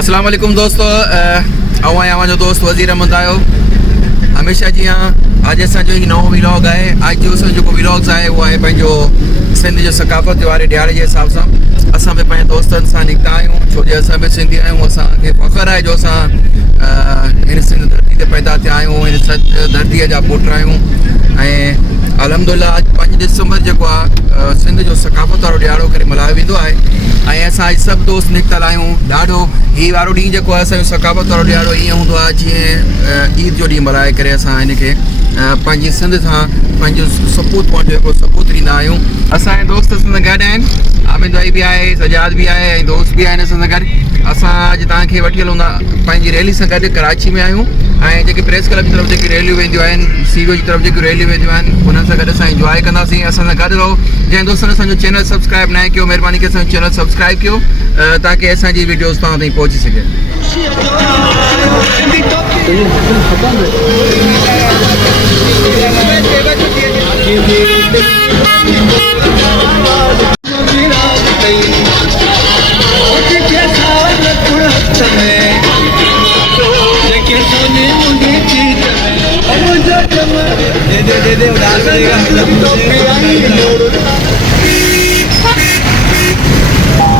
अस्सलाम वालेकुम दोस्तों, आवां जो दोस्त वज़ीर अहमद आयो हमेशा जी हाँ। आज असो एक नओ व्लॉग है। आज जो असो व्लॉग्स है वो है पंहिंजो सिंध जो सकाफ़त वारे ॾियारे जे हिसाब सां असां बि पंहिंजे दोस्तनि सां निकिता आहियूं, छो जो असां बि सिंधी आहियूं। असांखे फ़ख़्रु आहे जो असां हिन सिंध धरती ते पैदा थिया आहियूं, हिन धरतीअ जा पुट आहियूं। ऐं अल्हम्दुलिल्लाह अॼु 5 दिसंबर जेको आहे सिंध जो सकाफ़त वारो ॾियारो करे मल्हायो वेंदो आहे। ऐं असां अॼु सभु दोस्त निकितल आहियूं। ॾाढो हीअ वारो ॾींहुं जेको आहे असांजो सकाफ़त वारो ॾियारो ईअं हूंदो आहे जीअं ईद जो ॾींहुं मल्हाए करे असां हिनखे पंहिंजी सिंध सां पंहिंजो सबूत पहुंचो जेको सबूत ॾींदा आहियूं। असांजे दोस्त असां सां गॾु आहिनि, आमिद भाई बि आहे, सजाद बि आहे ऐं दोस्त बि आहिनि असां सां गॾु। असां अॼु तव्हांखे वठी हलूं था पंहिंजी रैली सां गॾु कराची में आहियूं। ऐं जेके प्रेस क्लब जी तरफ़ जेकी रैलियूं वेंदियूं आहिनि, सीओ जी तरफ़ जेकी रैलियूं वेंदियूं आहिनि, उन्हनि सां गॾु असां इंजॉय कंदासीं। असां सां गॾु रहो। जंहिं दोस्तनि असांजो चैनल सब्सक्राइब न कयो, महिरबानी करे असांजो चैनल सब्सक्राइब कयो ताकी असांजी वीडियोज़ तव्हां ताईं पहुची सघे।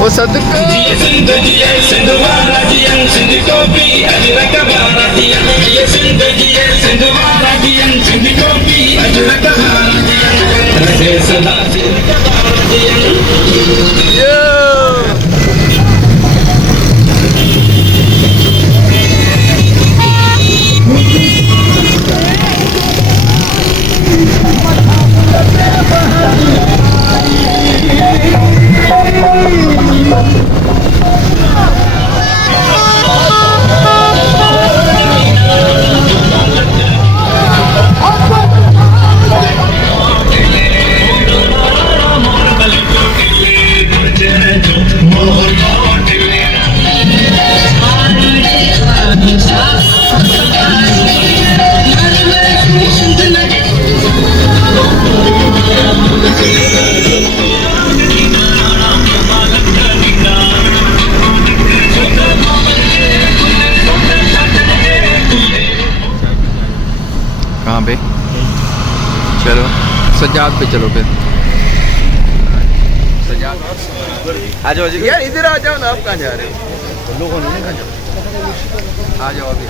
वो सदका सिंध जी सिंध वाला जी सिंध टोपी अजरक वाला जी ये सिंध जी सिंध वाला जी सिंध टोपी अजरक वाला जी रहे सदा सिंध वाला जी यो कहाँ पे? चलो सजाद पे चलो फिर। सजाद आ जाओ यार, इधर आ जाओ ना। आप कहाँ जा रहे हो? लोगों ने कहाँ जाओ? आ जाओ अभी आ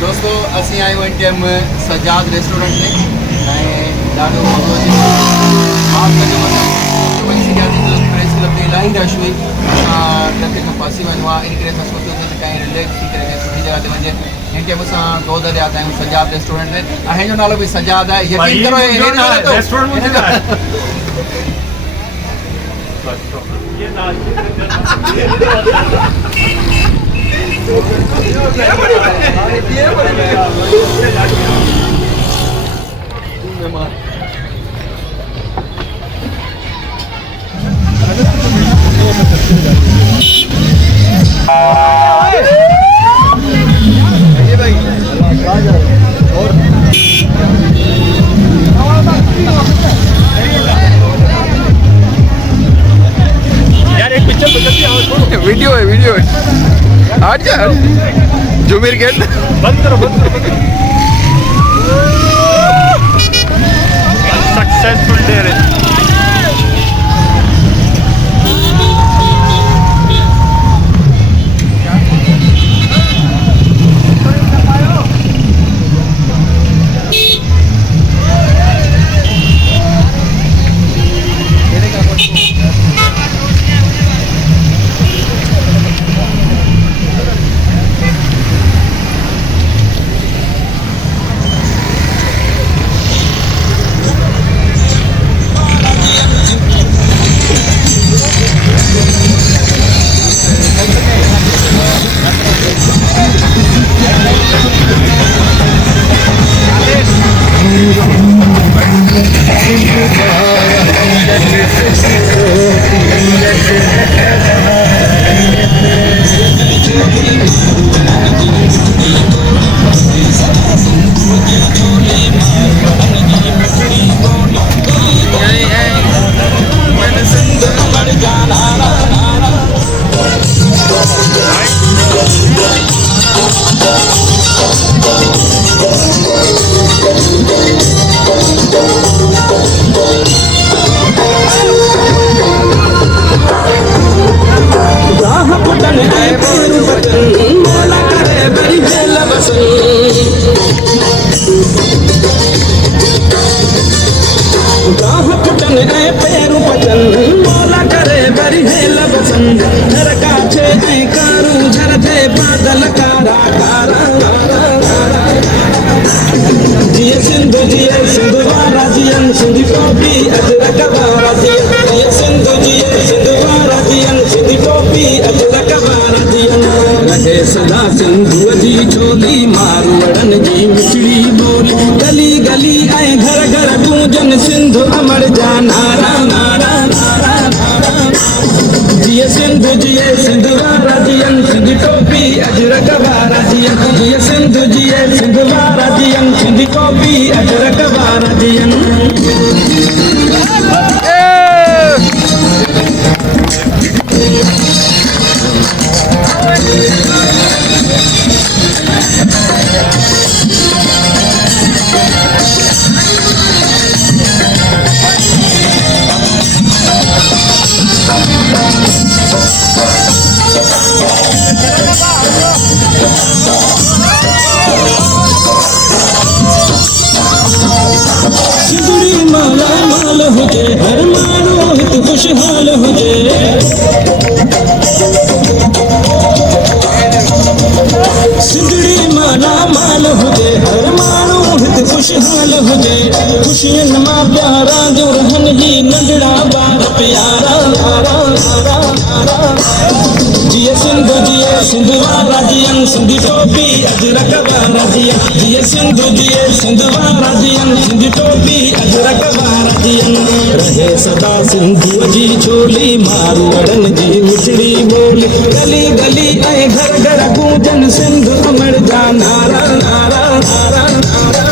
दोस्तों असीं आहियूं हिन टाइम सजाद रेस्टोरेंट में ऐं ॾाढो मज़ो प्रेस क्लब में इलाही रश हुई। असां ट्रैफिक में फासी वञो आहे, इन करे असां सोचियोसीं त कंहिं रिलैक्स थी करे सुठी जॻह ते वञे। हिन टाइम असां दोस्त हलिया आहियूं सजाद रेस्टोरेंट में ऐं हिन जो नालो बि सजाद आहे। यकीन वीडियो है हट जा जो मेरे गेट बंद करो सक्सेसफुल डे रे। सदा सिंधु जी चोली मारवड़न जी मिठड़ी बोली गली गली ऐं घर घर गूंजन सिंधु अमर जा नारा नारा नारा जिए सिंधु जिए सिंधु वारा जियन सिंधी टोपी अजरक वारा जियन जिए सिंधु जिए सिंधु वारा जियन सिंधी टोपी अजरक वारा जियन हुजे हर मानो हित खुशहाल हुजे सिंधड़ी माला माल हुजे हर मानो हित खुशहाल हुजे खुशियन मां प्यारा जो रहन जी नंढड़ा बार प्यारा जिए सिंधु वारा जियन सिंधी टोपी अजरक वारा जियन जिए सिंधु वारा जियन सिंधी टोपी अजरक वारा जियन रहे सदा सिंधु जी चोली मारवड़न जी मिठड़ी बोली गली गली ऐं घर घर गूंजन सिंधु अमर जा नारा नारा नारा नारा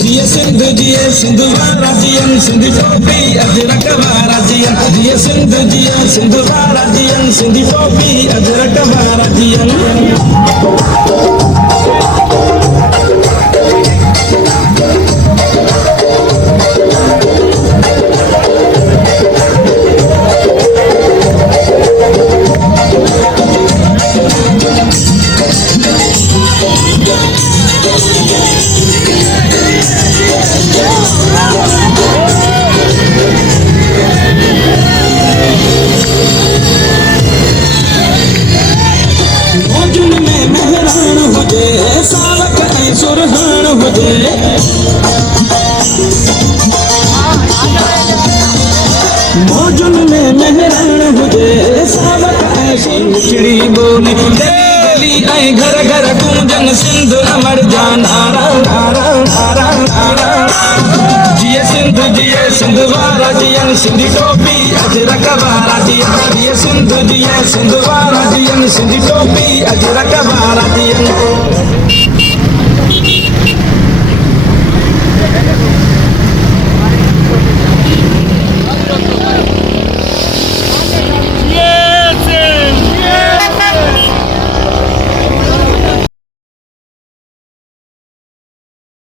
जिए सिंधु वारा जियन सिंधी टोपी अजरक वारा जियन जिए सिंधु वारा जियन सिंधी टोपी अजरक वारा जियन सुरहान हुजे मौजुन में मेहरान हुजे सावक ऐसी मिठड़ी बोली गली ऐं घर घर गूंजन सिंधु अमर जा नारा नारा नारा नारा जिए सिंधु वारा जियन सिंधी टोपी अजरक वारा जियन जिए सिंधु वारा जियन सिंधी टोपी अजरक वारा जियन